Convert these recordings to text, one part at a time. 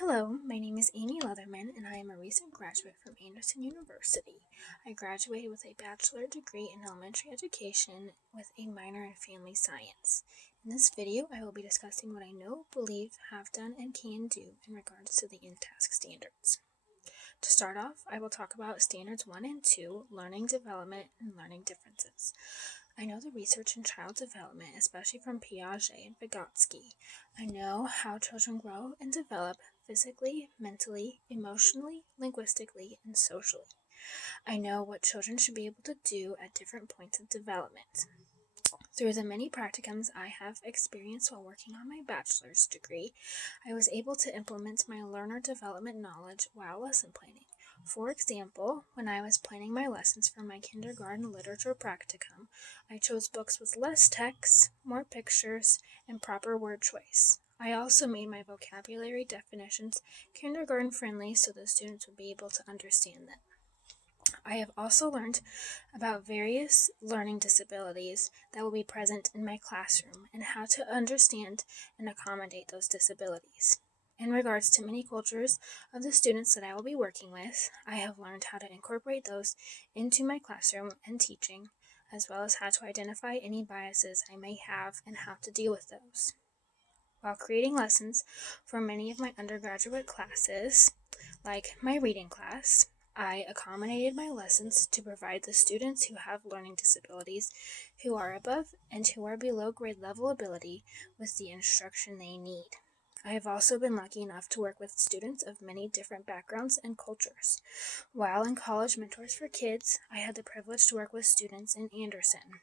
Hello, my name is Amy Leatherman, and I am a recent graduate from Anderson University. I graduated with a bachelor degree in elementary education with a minor in family science. In this video, I will be discussing what I know, believe, have done, and can do in regards to the InTASC standards. To start off, I will talk about standards 1 and 2, learning development and learning differences. I know the research in child development, especially from Piaget and Vygotsky. I know how children grow and develop physically, mentally, emotionally, linguistically, and socially. I know what children should be able to do at different points of development. Through the many practicums I have experienced while working on my bachelor's degree, I was able to implement my learner development knowledge while lesson planning. For example, when I was planning my lessons for my kindergarten literature practicum, I chose books with less text, more pictures, and proper word choice. I also made my vocabulary definitions kindergarten friendly so the students would be able to understand them. I have also learned about various learning disabilities that will be present in my classroom and how to understand and accommodate those disabilities. In regards to many cultures of the students that I will be working with, I have learned how to incorporate those into my classroom and teaching, as well as how to identify any biases I may have and how to deal with those. While creating lessons for many of my undergraduate classes, like my reading class, I accommodated my lessons to provide the students who have learning disabilities, who are above and who are below grade level ability, with the instruction they need. I have also been lucky enough to work with students of many different backgrounds and cultures. While in college Mentors for Kids, I had the privilege to work with students in Anderson.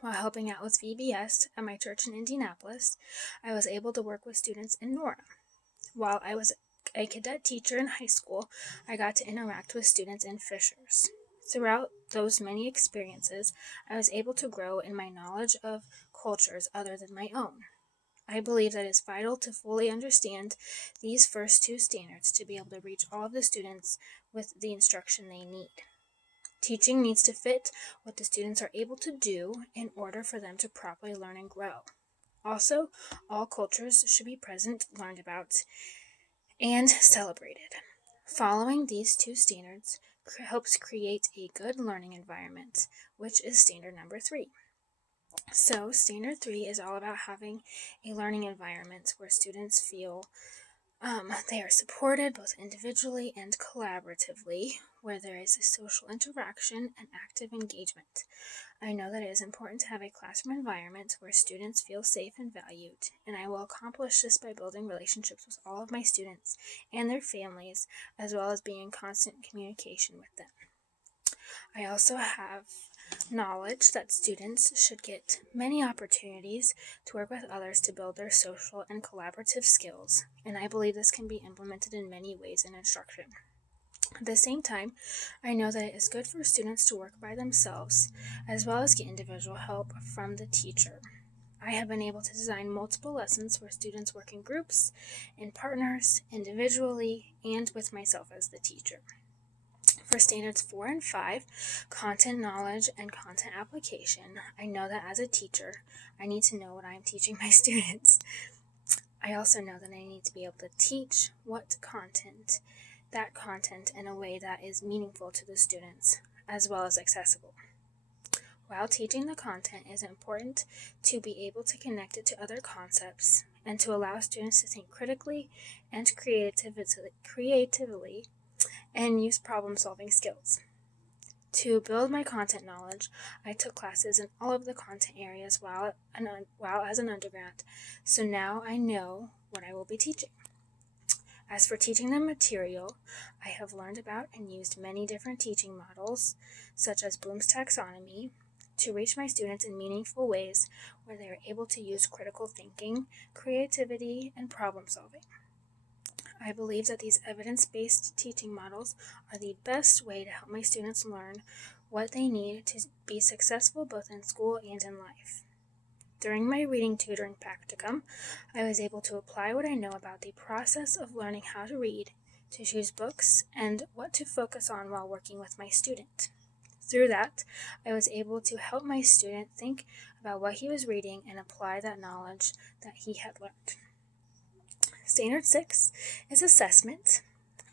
While helping out with VBS at my church in Indianapolis, I was able to work with students in Nora. While I was a cadet teacher in high school, I got to interact with students in Fishers. Throughout those many experiences, I was able to grow in my knowledge of cultures other than my own. I believe that it is vital to fully understand these first two standards to be able to reach all of the students with the instruction they need. Teaching needs to fit what the students are able to do in order for them to properly learn and grow. Also, all cultures should be present, learned about, and celebrated. Following these two standards helps create a good learning environment, which is standard number 3. So, standard 3 is all about having a learning environment where students feel they are supported both individually and collaboratively, where there is a social interaction and active engagement. I know that it is important to have a classroom environment where students feel safe and valued, and I will accomplish this by building relationships with all of my students and their families, as well as being in constant communication with them. I also have knowledge that students should get many opportunities to work with others to build their social and collaborative skills, and I believe this can be implemented in many ways in instruction. At the same time, I know that it is good for students to work by themselves, as well as get individual help from the teacher. I have been able to design multiple lessons where students work in groups, in partners, individually, and with myself as the teacher. For standards 4 and 5, content knowledge and content application, I know that as a teacher, I need to know what I am teaching my students. I also know that I need to be able to teach that content in a way that is meaningful to the students, as well as accessible. While teaching the content, it is important to be able to connect it to other concepts and to allow students to think critically and creatively and use problem-solving skills. To build my content knowledge, I took classes in all of the content areas while as an undergrad, so now I know what I will be teaching. As for teaching the material, I have learned about and used many different teaching models, such as Bloom's taxonomy, to reach my students in meaningful ways where they are able to use critical thinking, creativity, and problem solving. I believe that these evidence-based teaching models are the best way to help my students learn what they need to be successful both in school and in life. During my reading tutoring practicum, I was able to apply what I know about the process of learning how to read, to choose books, and what to focus on while working with my student. Through that, I was able to help my student think about what he was reading and apply that knowledge that he had learned. Standard 6 is assessment.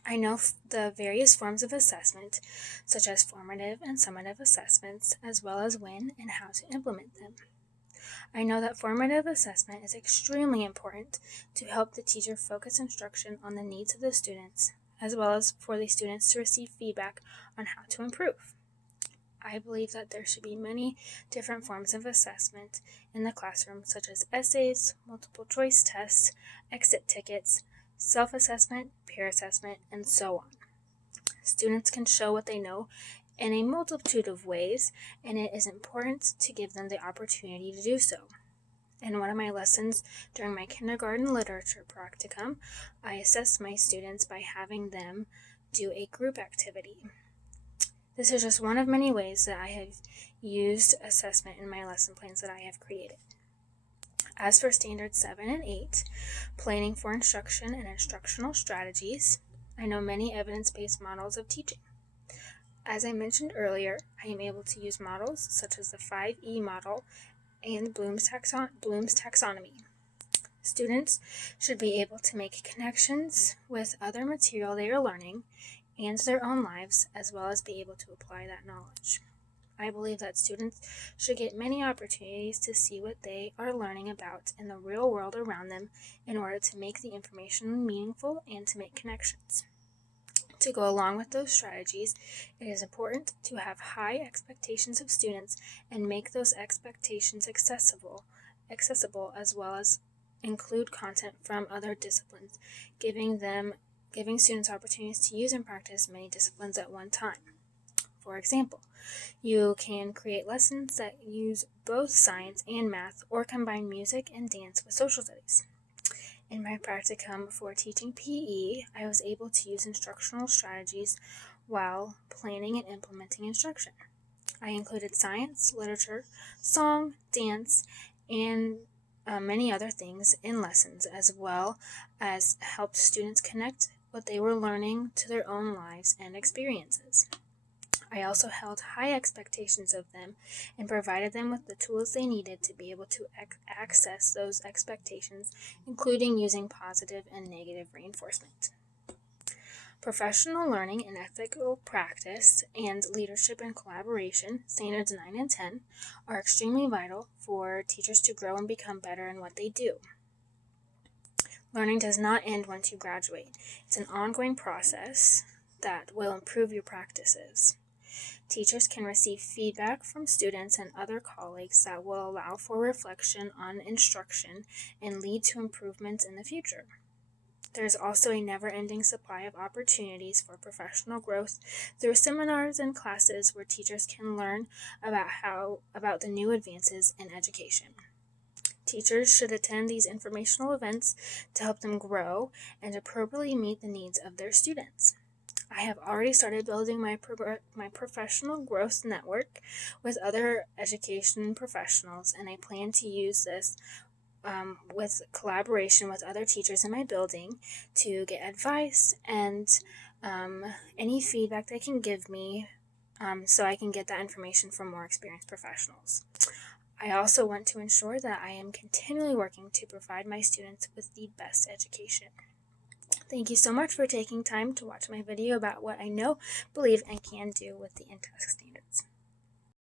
I know the various forms of assessment, such as formative and summative assessments, as well as when and how to implement them. I know that formative assessment is extremely important to help the teacher focus instruction on the needs of the students, as well as for the students to receive feedback on how to improve. I believe that there should be many different forms of assessment in the classroom, such as essays, multiple choice tests, exit tickets, self-assessment, peer assessment, and so on. Students can show what they know in a multitude of ways, and it is important to give them the opportunity to do so. In one of my lessons during my kindergarten literature practicum, I assessed my students by having them do a group activity. This is just one of many ways that I have used assessment in my lesson plans that I have created. As for Standards 7 and 8, planning for instruction and instructional strategies, I know many evidence-based models of teaching. As I mentioned earlier, I am able to use models such as the 5E model and Bloom's taxonomy. Students should be able to make connections with other material they are learning and their own lives, as well as be able to apply that knowledge. I believe that students should get many opportunities to see what they are learning about in the real world around them in order to make the information meaningful and to make connections. To go along with those strategies, it is important to have high expectations of students and make those expectations accessible as well as include content from other disciplines, giving students opportunities to use and practice many disciplines at one time. For example, you can create lessons that use both science and math or combine music and dance with social studies. In my practicum for teaching PE, I was able to use instructional strategies while planning and implementing instruction. I included science, literature, song, dance, and many other things in lessons, as well as helped students connect what they were learning to their own lives and experiences. I also held high expectations of them and provided them with the tools they needed to be able to access those expectations, including using positive and negative reinforcement. Professional learning and ethical practice and leadership and collaboration, Standards 9 and 10, are extremely vital for teachers to grow and become better in what they do. Learning does not end once you graduate. It's an ongoing process that will improve your practices. Teachers can receive feedback from students and other colleagues that will allow for reflection on instruction and lead to improvements in the future. There is also a never-ending supply of opportunities for professional growth through seminars and classes where teachers can learn about the new advances in education. Teachers should attend these informational events to help them grow and appropriately meet the needs of their students. I have already started building my professional growth network with other education professionals, and I plan to use this with collaboration with other teachers in my building to get advice and any feedback they can give me so I can get that information from more experienced professionals. I also want to ensure that I am continually working to provide my students with the best education. Thank you so much for taking time to watch my video about what I know, believe, and can do with the InTASC standard.